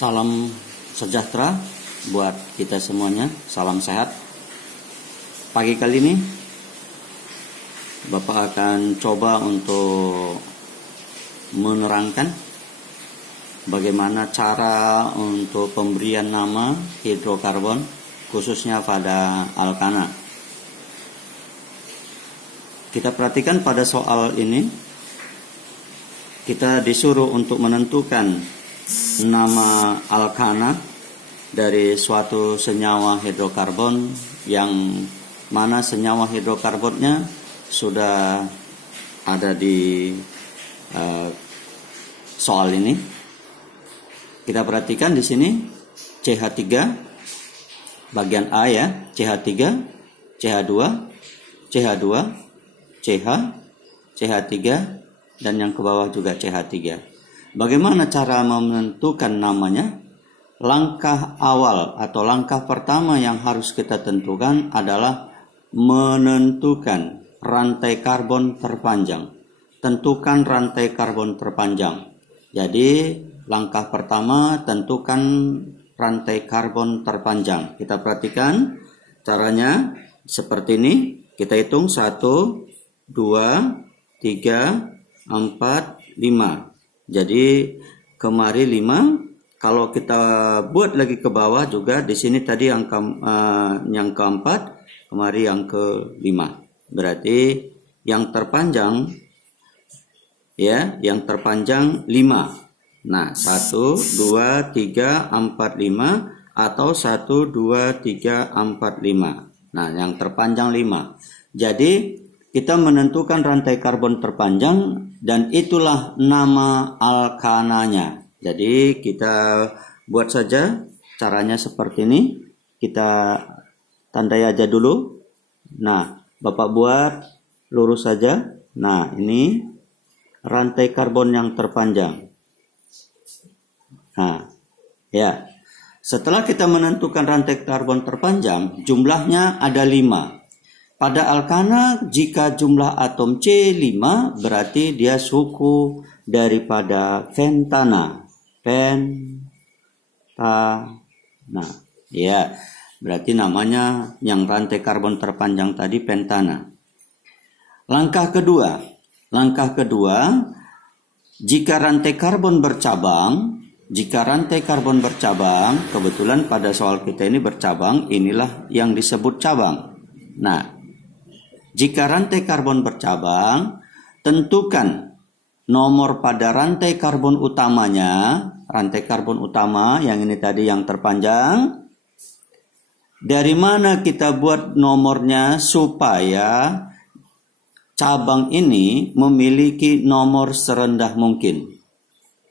Salam sejahtera buat kita semuanya, salam sehat. Pagi kali ini Bapak akan coba untuk menerangkan bagaimana cara untuk pemberian nama hidrokarbon khususnya pada alkana. Kita perhatikan pada soal ini, kita disuruh untuk menentukan nama alkana dari suatu senyawa hidrokarbon yang mana senyawa hidrokarbonnya sudah ada di soal ini. Kita perhatikan di sini CH3 bagian A ya, CH3, CH2, CH2, CH, CH3 dan yang ke bawah juga CH3. Bagaimana cara menentukan namanya? Langkah awal atau langkah pertama yang harus kita tentukan adalah menentukan rantai karbon terpanjang. Tentukan rantai karbon terpanjang. Jadi langkah pertama tentukan rantai karbon terpanjang. Kita perhatikan caranya seperti ini. Kita hitung 1, 2, 3, 4, 5. Jadi kemari 5. Kalau kita buat lagi ke bawah juga di sini tadi yang keempat, kemari yang ke-5. Berarti yang terpanjang ya, yang terpanjang 5. Nah, 1 2 3 4 5 atau 1 2 3 4 5. Nah, yang terpanjang 5. Jadi kita menentukan rantai karbon terpanjang dan itulah nama alkananya. Jadi kita buat saja caranya seperti ini. Kita tandai aja dulu. Nah, Bapak buat lurus saja. Nah, ini rantai karbon yang terpanjang. Nah, ya. Setelah kita menentukan rantai karbon terpanjang, jumlahnya ada 5. Pada alkana jika jumlah atom C5 berarti dia suku daripada pentana. Pentana. Ya, berarti namanya yang rantai karbon terpanjang tadi pentana. Langkah kedua, jika rantai karbon bercabang, kebetulan pada soal kita ini bercabang, inilah yang disebut cabang. Nah, jika rantai karbon bercabang, tentukan nomor pada rantai karbon utamanya, rantai karbon utama yang ini tadi yang terpanjang. Dari mana kita buat nomornya supaya cabang ini memiliki nomor serendah mungkin.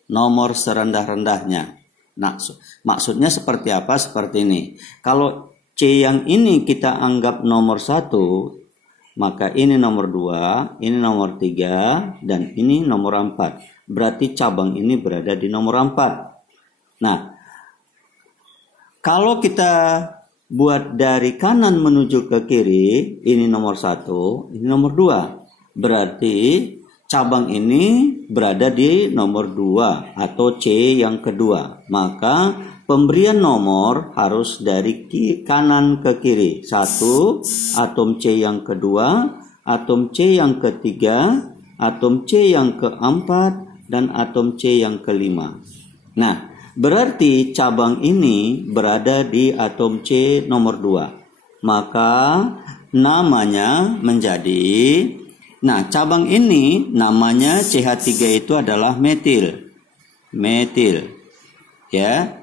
Nomor serendah-rendahnya. Nah, maksudnya seperti apa? Seperti ini. Kalau C yang ini kita anggap nomor 1, maka ini nomor 2, ini nomor 3, dan ini nomor 4. Berarti cabang ini berada di nomor 4. Nah, kalau kita buat dari kanan menuju ke kiri, ini nomor 1, ini nomor 2. Berarti cabang ini berada di nomor 2 atau C yang kedua. Maka pemberian nomor harus dari kanan ke kiri. 1, atom C yang kedua, atom C yang ketiga, atom C yang keempat, dan atom C yang kelima. Nah, berarti cabang ini berada di atom C nomor 2. Maka namanya menjadi, nah cabang ini namanya CH3 itu adalah metil. Metil. Ya.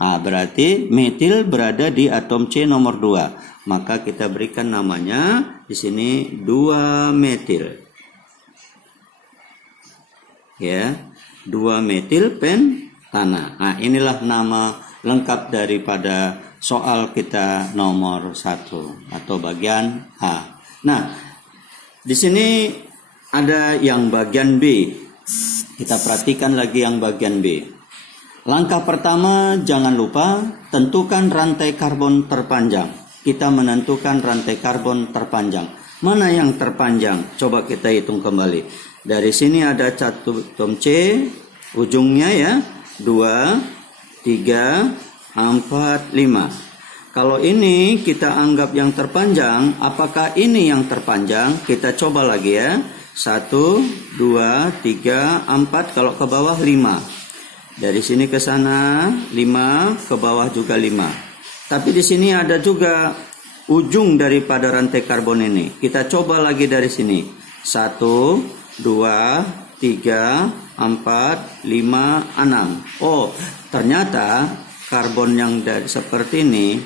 Nah, berarti metil berada di atom C nomor 2. Maka kita berikan namanya di sini 2 metil. Ya, 2 metil pentana. Nah, inilah nama lengkap daripada soal kita nomor 1 atau bagian A. Nah, di sini ada yang bagian B. Kita perhatikan lagi yang bagian B. Langkah pertama, jangan lupa tentukan rantai karbon terpanjang. Kita menentukan rantai karbon terpanjang. Mana yang terpanjang? Coba kita hitung kembali. Dari sini ada atom C, ujungnya ya, 2, 3, 4, 5. Kalau ini kita anggap yang terpanjang, apakah ini yang terpanjang? Kita coba lagi ya. 1, 2, 3, 4, kalau ke bawah 5. Dari sini ke sana 5, ke bawah juga 5. Tapi di sini ada juga ujung daripada rantai karbon ini. Kita coba lagi dari sini. 1, 2, 3, 4, 5, 6. Oh, ternyata karbon yang seperti ini,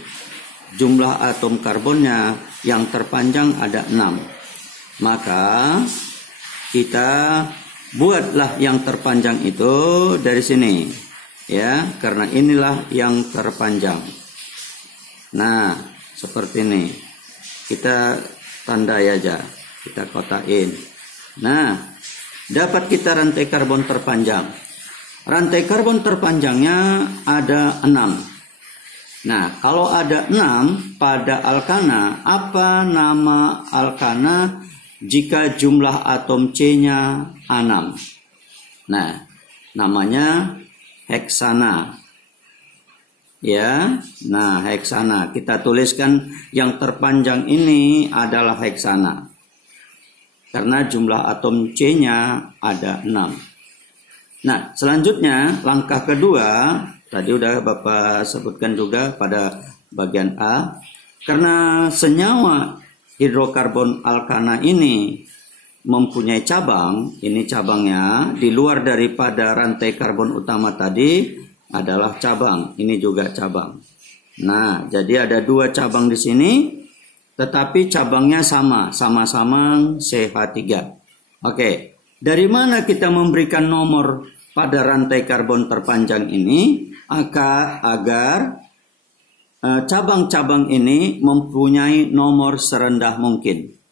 jumlah atom karbonnya yang terpanjang ada 6. Maka kita buatlah yang terpanjang itu dari sini. Ya, karena inilah yang terpanjang. Nah, seperti ini. Kita tandai aja. Kita kotain. Nah, dapat kita rantai karbon terpanjang. Rantai karbon terpanjangnya ada 6. Nah, kalau ada 6 pada alkana, apa nama alkana jika jumlah atom C-nya 6? Nah, namanya heksana. Ya, nah heksana. Kita tuliskan yang terpanjang ini adalah heksana. Karena jumlah atom C-nya ada 6. Nah, selanjutnya langkah kedua, tadi udah Bapak sebutkan juga pada bagian A. Karena senyawa hidrokarbon alkana ini mempunyai cabang, ini cabangnya di luar daripada rantai karbon utama tadi adalah cabang, ini juga cabang. Nah, jadi ada 2 cabang di sini. Tetapi cabangnya sama-sama CH3. Oke, dari mana kita memberikan nomor pada rantai karbon terpanjang ini agar cabang-cabang ini mempunyai nomor serendah mungkin.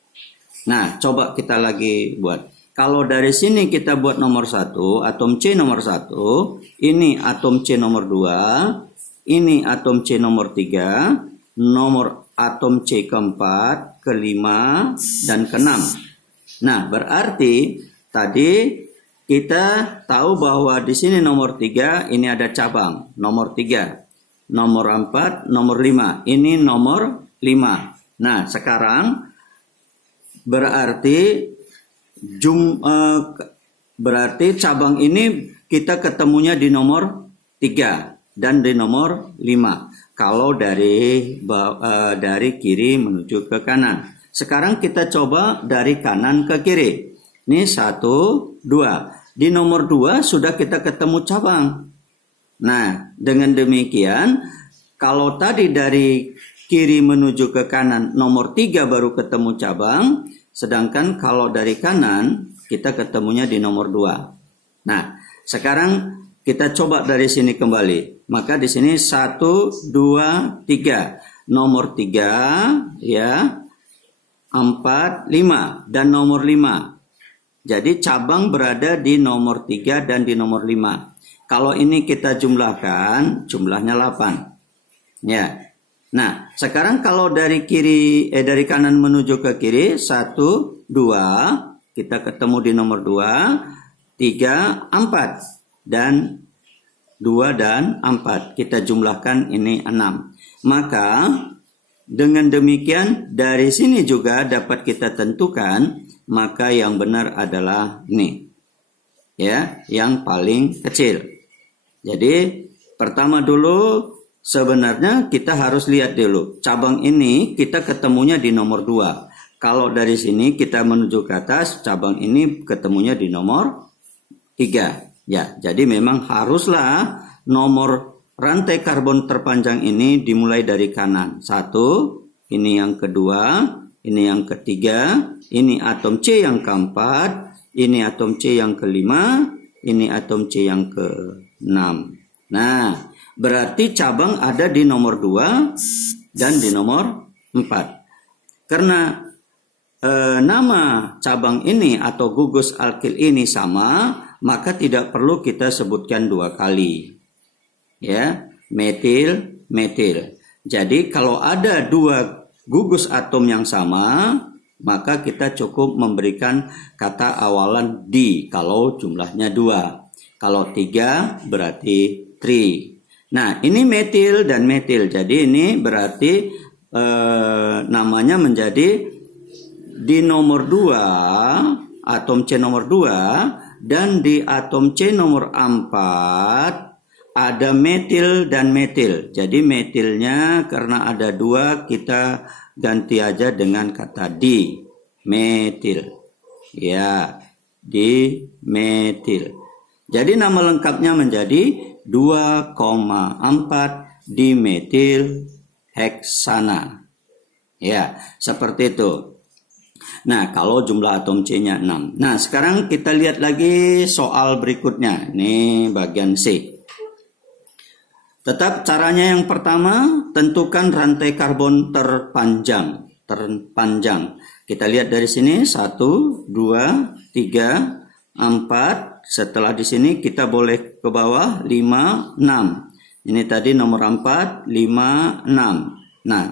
Nah, coba kita lagi buat. Kalau dari sini kita buat nomor 1, atom C nomor 1, ini atom C nomor 2, ini atom C nomor 3, nomor atom C keempat, kelima, dan keenam. Nah, berarti tadi kita tahu bahwa di sini nomor 3 ini ada cabang, nomor 3, nomor 4, nomor 5, ini nomor 5. Nah, sekarang berarti berarti cabang ini kita ketemunya di nomor 3 dan di nomor 5. Kalau dari kiri menuju ke kanan. Sekarang kita coba dari kanan ke kiri. Ini 1, 2. Di nomor 2 sudah kita ketemu cabang. Nah, dengan demikian, kalau tadi dari kiri menuju ke kanan nomor 3 baru ketemu cabang. Sedangkan kalau dari kanan kita ketemunya di nomor 2. Nah, sekarang kita coba dari sini kembali. Maka di sini 1, 2, 3. Nomor 3 ya, 4, 5 dan nomor 5. Jadi cabang berada di nomor 3 dan di nomor 5. Kalau ini kita jumlahkan, jumlahnya 8. Ya. Nah, sekarang kalau dari dari kanan menuju ke kiri, 1, 2, kita ketemu di nomor 2, 3, 4. Dan 2 dan 4 kita jumlahkan ini 6. Maka dengan demikian dari sini juga dapat kita tentukan maka yang benar adalah ini. Ya, yang paling kecil. Jadi pertama dulu sebenarnya kita harus lihat dulu. Cabang ini kita ketemunya di nomor 2. Kalau dari sini kita menuju ke atas, cabang ini ketemunya di nomor 3. Ya, jadi memang haruslah nomor rantai karbon terpanjang ini dimulai dari kanan. 1, ini yang kedua, ini yang ketiga, ini atom C yang keempat, ini atom C yang kelima, ini atom C yang keenam. Nah, berarti cabang ada di nomor 2 dan di nomor 4. Karena nama cabang ini atau gugus alkil ini sama, maka tidak perlu kita sebutkan 2 kali. Ya, metil, metil. Jadi kalau ada 2 gugus atom yang sama, maka kita cukup memberikan kata awalan di kalau jumlahnya 2. Kalau 3 berarti tri. Nah, ini metil dan metil. Jadi ini berarti namanya menjadi di nomor 2, atom C nomor 2, dan di atom C nomor 4 ada metil dan metil. Jadi metilnya karena ada 2 kita ganti aja dengan kata di metil. Ya, di metil. Jadi nama lengkapnya menjadi 2,4 dimetil heksana. Ya, seperti itu. Nah, kalau jumlah atom C-nya 6. Nah, sekarang kita lihat lagi soal berikutnya. Ini bagian C. Tetap caranya yang pertama, tentukan rantai karbon terpanjang. Kita lihat dari sini 1, 2, 3, 4. Setelah di sini kita boleh ke bawah 5, 6. Ini tadi nomor 4, 5, 6. Nah,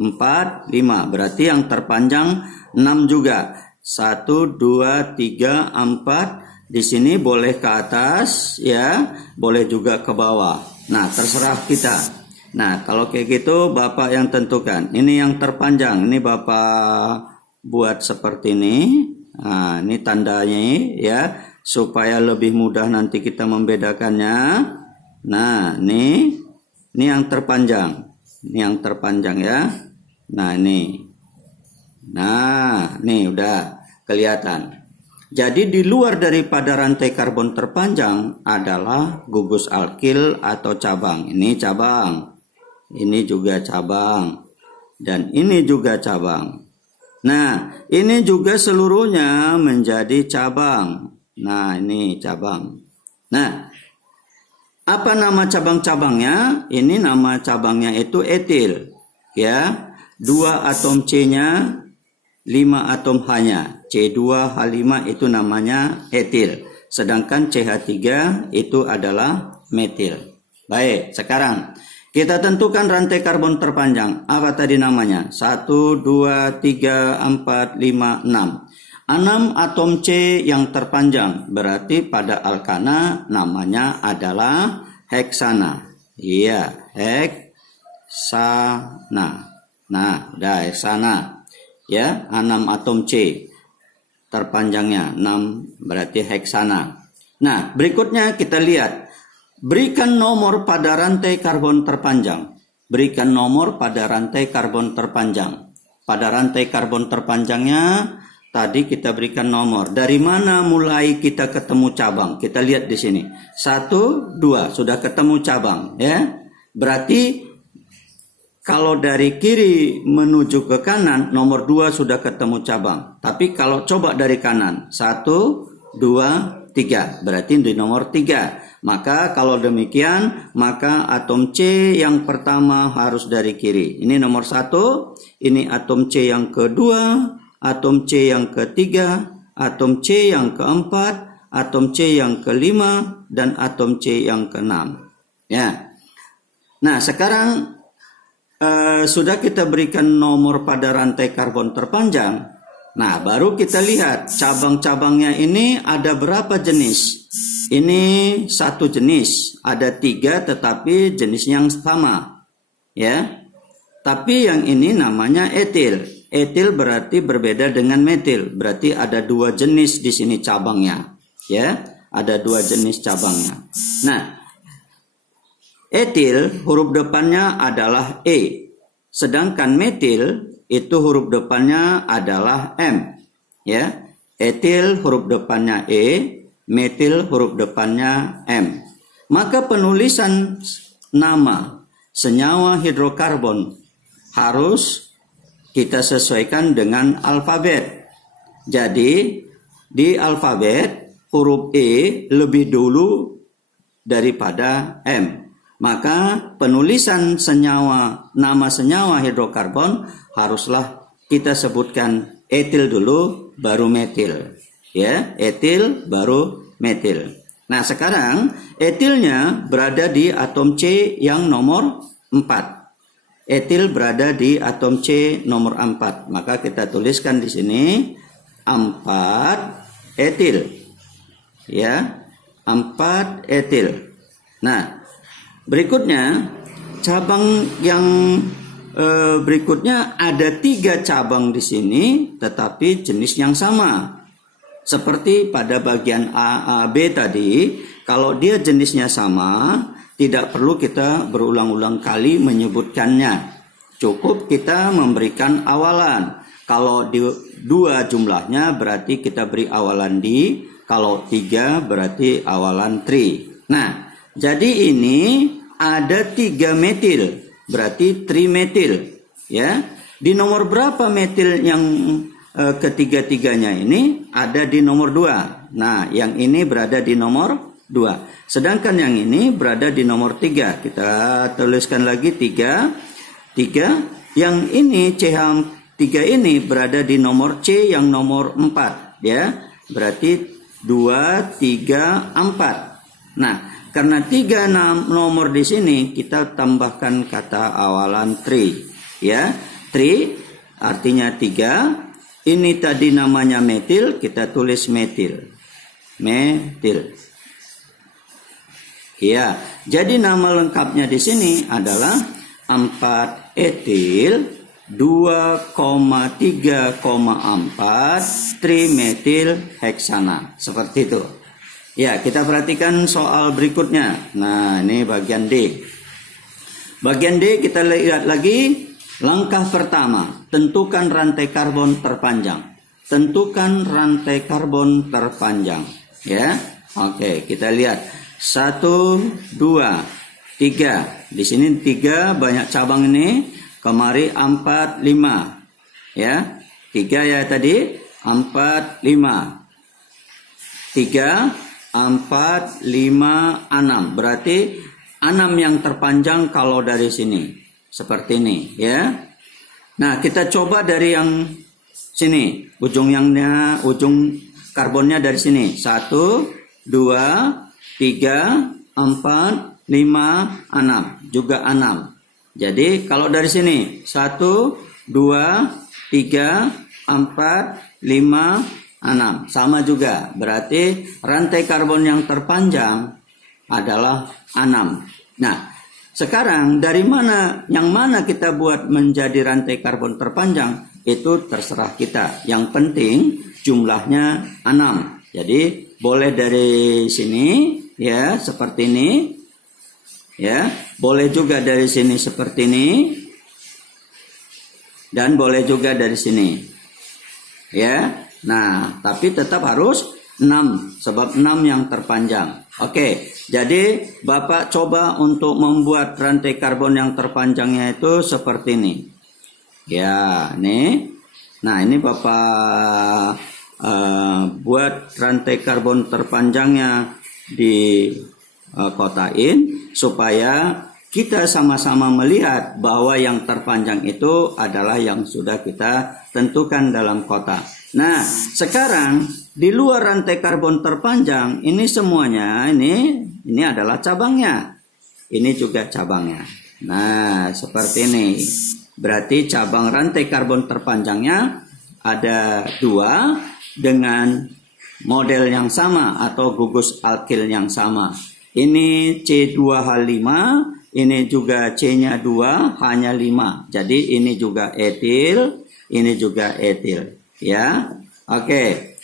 4, 5. Berarti yang terpanjang 6 juga. 1, 2, 3, 4. Di sini boleh ke atas, ya. Boleh juga ke bawah. Nah, terserah kita. Nah, kalau kayak gitu Bapak yang tentukan. Ini yang terpanjang. Ini Bapak buat seperti ini. Nah, ini tandanya ya, supaya lebih mudah nanti kita membedakannya. Nah, ini yang terpanjang. Ini yang terpanjang ya. Nah, ini. Nah, ini udah kelihatan. Jadi di luar daripada rantai karbon terpanjang adalah gugus alkil atau cabang. Ini cabang. Ini juga cabang. Dan ini juga cabang. Nah, ini juga seluruhnya menjadi cabang. Nah, ini cabang. Nah, apa nama cabang-cabangnya? Ini nama cabangnya itu etil. Ya, 2 atom C-nya, 5 atom H-nya. C2H5 itu namanya etil. Sedangkan CH3 itu adalah metil. Baik, sekarang kita tentukan rantai karbon terpanjang. Apa tadi namanya? 1, 2, 3, 4, 5, 6. 6 atom C yang terpanjang. Berarti pada alkana namanya adalah heksana. Iya, heksana. Nah, udah heksana. Ya, 6 atom C. Terpanjangnya 6 berarti heksana. Nah, berikutnya kita lihat. Berikan nomor pada rantai karbon terpanjang. Berikan nomor pada rantai karbon terpanjang. Pada rantai karbon terpanjangnya tadi kita berikan nomor. Dari mana mulai kita ketemu cabang? Kita lihat di sini. 1, 2 sudah ketemu cabang, ya. Berarti kalau dari kiri menuju ke kanan, nomor 2 sudah ketemu cabang. Tapi kalau coba dari kanan, 1, 2, 3. Berarti di nomor 3. Maka kalau demikian, maka atom C yang pertama harus dari kiri. Ini nomor 1, ini atom C yang kedua, atom C yang ketiga, atom C yang keempat, atom C yang kelima, dan atom C yang keenam. Ya. Nah, sekarang sudah kita berikan nomor pada rantai karbon terpanjang. Nah, baru kita lihat cabang-cabangnya ini ada berapa jenis. Ini satu jenis, ada 3 tetapi jenisnya yang sama, ya. Tapi yang ini namanya etil. Etil berarti berbeda dengan metil. Berarti ada 2 jenis di sini cabangnya, ya. Ada 2 jenis cabangnya. Nah, etil huruf depannya adalah E. Sedangkan metil itu huruf depannya adalah M. Ya. Etil huruf depannya E, metil huruf depannya M. Maka penulisan nama senyawa hidrokarbon harus kita sesuaikan dengan alfabet. Jadi di alfabet huruf E lebih dulu daripada M. Maka penulisan nama senyawa hidrokarbon haruslah kita sebutkan etil dulu baru metil. Ya, etil baru metil. Nah, sekarang etilnya berada di atom C yang nomor 4. Etil berada di atom C nomor 4. Maka kita tuliskan di sini 4 etil. Ya, 4 etil. Nah, Berikutnya, cabang yang berikutnya ada 3 cabang di sini, tetapi jenis yang sama. Seperti pada bagian A, B tadi, kalau dia jenisnya sama, tidak perlu kita berulang-ulang kali menyebutkannya. Cukup kita memberikan awalan. Kalau 2 jumlahnya berarti kita beri awalan di, kalau 3 berarti awalan tri. Nah, jadi ini ada 3 metil. Berarti trimetil, ya. Di nomor berapa metil yang ketiga-tiganya ini? Ada di nomor 2. Nah, yang ini berada di nomor 2. Sedangkan yang ini berada di nomor 3. Kita tuliskan lagi 3. Yang ini CH3 ini berada di nomor C yang nomor 4, ya. Berarti 2, 3, 4. Nah, karena 3 nomor di sini, kita tambahkan kata awalan tri, ya. Tri artinya 3. Ini tadi namanya metil, kita tulis metil. Metil. Ya, jadi nama lengkapnya di sini adalah 4 etil 2,3,4 trimetil heksana. Seperti itu. Ya, kita perhatikan soal berikutnya. Nah, ini bagian D. Bagian D kita lihat lagi. Langkah pertama, tentukan rantai karbon terpanjang. Tentukan rantai karbon terpanjang. Ya, oke, kita lihat. 1, 2, 3. Di sini 3 banyak cabang ini. Kemari 4, 5. Ya, 3 ya tadi. 4, 5. 3, 4, 5, 6. Berarti 6 yang terpanjang kalau dari sini. Seperti ini, ya. Nah, kita coba dari yang sini. Ujung karbonnya dari sini. 1, 2, 3, 4, 5, 6. Juga 6. Jadi, kalau dari sini. 1, 2, 3, 4, 5, 6. Sama juga. Berarti rantai karbon yang terpanjang adalah 6. Nah, sekarang dari mana yang mana kita buat menjadi rantai karbon terpanjang itu terserah kita. Yang penting jumlahnya 6. Jadi boleh dari sini ya seperti ini. Ya, boleh juga dari sini seperti ini. Dan boleh juga dari sini. Ya. Nah, tapi tetap harus 6 sebab 6 yang terpanjang. Oke, jadi Bapak coba untuk membuat rantai karbon yang terpanjangnya itu seperti ini. Ya, ini. Nah, ini Bapak buat rantai karbon terpanjangnya di kotain supaya kita sama-sama melihat bahwa yang terpanjang itu adalah yang sudah kita tentukan dalam kotak. Nah, sekarang di luar rantai karbon terpanjang ini semuanya ini adalah cabangnya. Ini juga cabangnya. Nah, seperti ini. Berarti cabang rantai karbon terpanjangnya ada 2 dengan model yang sama atau gugus alkil yang sama. Ini C2H5, ini juga C-nya 2, H-nya 5. Jadi ini juga etil, ini juga etil. Ya, oke.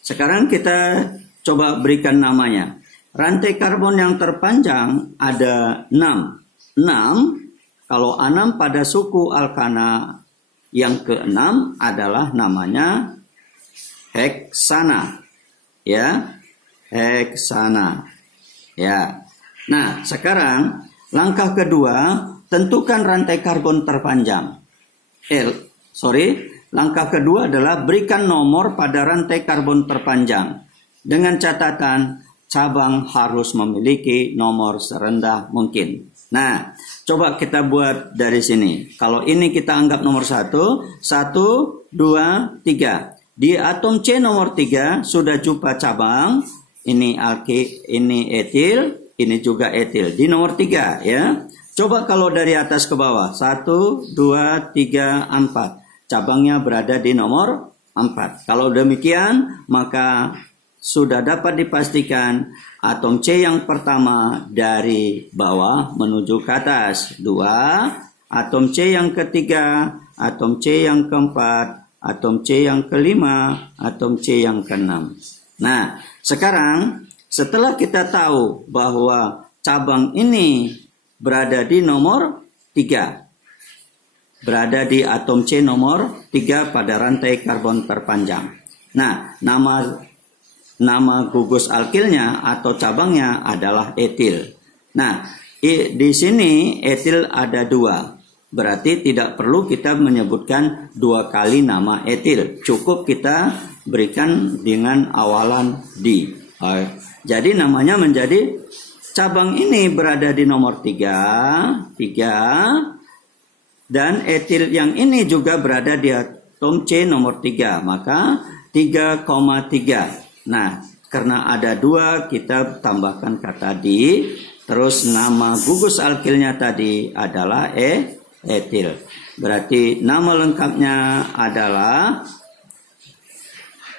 Sekarang kita coba berikan namanya. Rantai karbon yang terpanjang ada 6. 6, kalau 6 pada suku alkana yang ke-6 adalah namanya heksana. Ya, heksana. Ya. Nah, sekarang langkah kedua, tentukan rantai karbon terpanjang. Langkah kedua adalah berikan nomor pada rantai karbon terpanjang. Dengan catatan cabang harus memiliki nomor serendah mungkin. Nah, coba kita buat dari sini. Kalau ini kita anggap nomor 1, 1, 2, 3. Di atom C nomor 3 sudah jumpa cabang. Ini ini etil, ini juga etil. Di nomor 3 ya. Coba kalau dari atas ke bawah. 1, 2, 3, 4. Cabangnya berada di nomor 4. Kalau demikian, maka sudah dapat dipastikan atom C yang pertama dari bawah menuju ke atas. 2. Atom C yang ketiga, atom C yang keempat, atom C yang kelima, atom C yang keenam. Nah, sekarang setelah kita tahu bahwa cabang ini berada di nomor 3, berada di atom C nomor 3 pada rantai karbon terpanjang. Nah, nama gugus alkilnya atau cabangnya adalah etil. Nah, di sini etil ada 2. Berarti tidak perlu kita menyebutkan 2 kali nama etil. Cukup kita berikan dengan awalan di. Jadi namanya menjadi cabang ini berada di nomor 3. Dan etil yang ini juga berada di atom C nomor 3. Maka 3,3. Nah, karena ada 2, kita tambahkan kata di. Terus nama gugus alkilnya tadi adalah etil. Berarti nama lengkapnya adalah,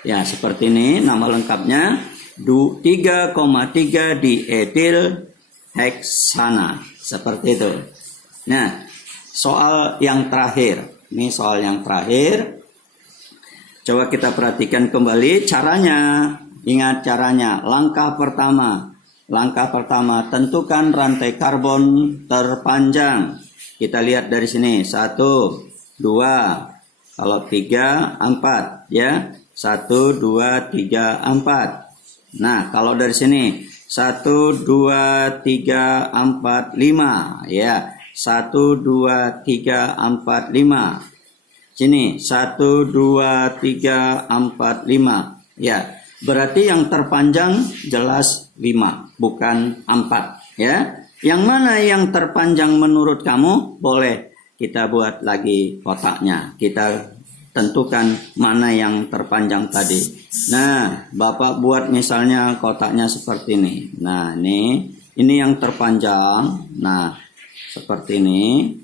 ya seperti ini nama lengkapnya, 3,3 di etil heksana. Seperti itu. Nah, soal yang terakhir. Ini soal yang terakhir. Coba kita perhatikan kembali caranya. Ingat caranya. Langkah pertama, tentukan rantai karbon terpanjang. Kita lihat dari sini. 1, 2. Kalau 3, 4. Ya. 1, 2, 3, 4. Nah, kalau dari sini. 1, 2, 3, 4, 5. Ya. 1, 2, 3, 4, 5. Sini 1, 2, 3, 4, 5. Ya, berarti yang terpanjang jelas 5, bukan 4. Ya, yang mana yang terpanjang menurut kamu? Boleh kita buat lagi kotaknya. Kita tentukan mana yang terpanjang tadi. Nah, Bapak buat misalnya kotaknya seperti ini. Nah, ini yang terpanjang. Nah, seperti ini.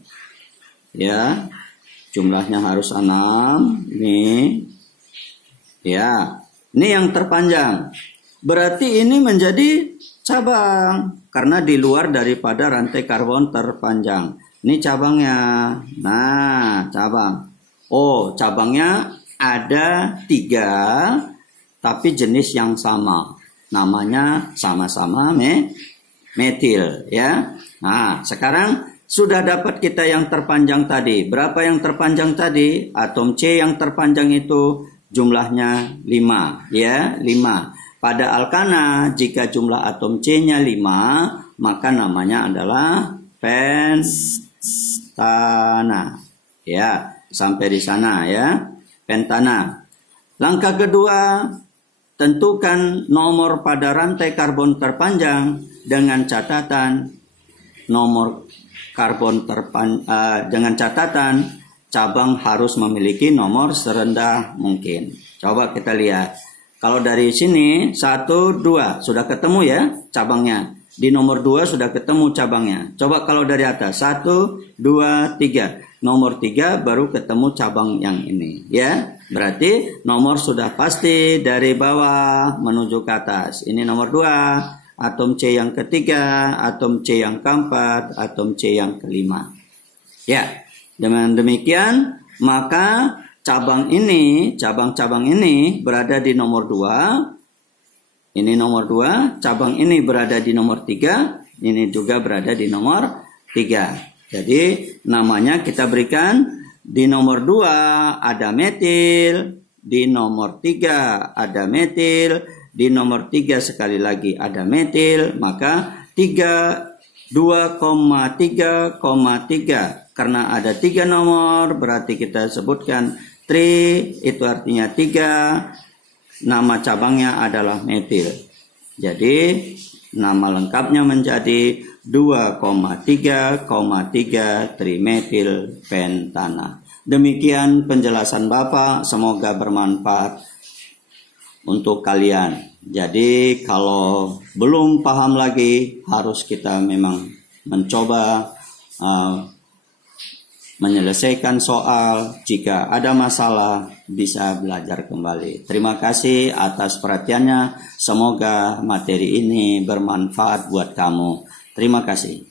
Ya. Jumlahnya harus 6. Ini. Ya. Ini yang terpanjang. Berarti ini menjadi cabang. Karena di luar daripada rantai karbon terpanjang. Ini cabangnya. Nah, cabang. Oh, cabangnya ada 3. Tapi jenis yang sama. Namanya sama-sama metil. Ya. Nah, sekarang sudah dapat kita yang terpanjang tadi. Berapa yang terpanjang tadi? Atom C yang terpanjang itu jumlahnya 5. Ya, 5. Pada alkana, jika jumlah atom C-nya 5, maka namanya adalah pentana. Ya, sampai di sana ya. Pentana. Langkah kedua, tentukan nomor pada rantai karbon terpanjang dengan catatan nomor karbon dengan catatan cabang harus memiliki nomor serendah mungkin. Coba kita lihat. Kalau dari sini 1, 2 sudah ketemu ya cabangnya. Di nomor 2 sudah ketemu cabangnya. Coba kalau dari atas 1, 2, 3. Nomor 3 baru ketemu cabang yang ini ya. Berarti nomor sudah pasti dari bawah menuju ke atas. Ini nomor 2. Atom C yang ketiga, atom C yang keempat, atom C yang kelima. Ya, dengan demikian maka cabang ini berada di nomor 2. Ini nomor 2, cabang ini berada di nomor 3, ini juga berada di nomor 3. Jadi namanya kita berikan di nomor 2 ada metil, di nomor 3 ada metil. Di nomor 3 sekali lagi ada metil, maka 2,3,3. Karena ada 3 nomor, berarti kita sebutkan 3, itu artinya 3. Nama cabangnya adalah metil. Jadi, nama lengkapnya menjadi 2,3,3 trimetil pentana. Demikian penjelasan Bapak, semoga bermanfaat untuk kalian. Jadi kalau belum paham lagi harus kita memang mencoba menyelesaikan soal. Jika ada masalah, bisa belajar kembali. Terima kasih atas perhatiannya. Semoga materi ini bermanfaat buat kamu. Terima kasih.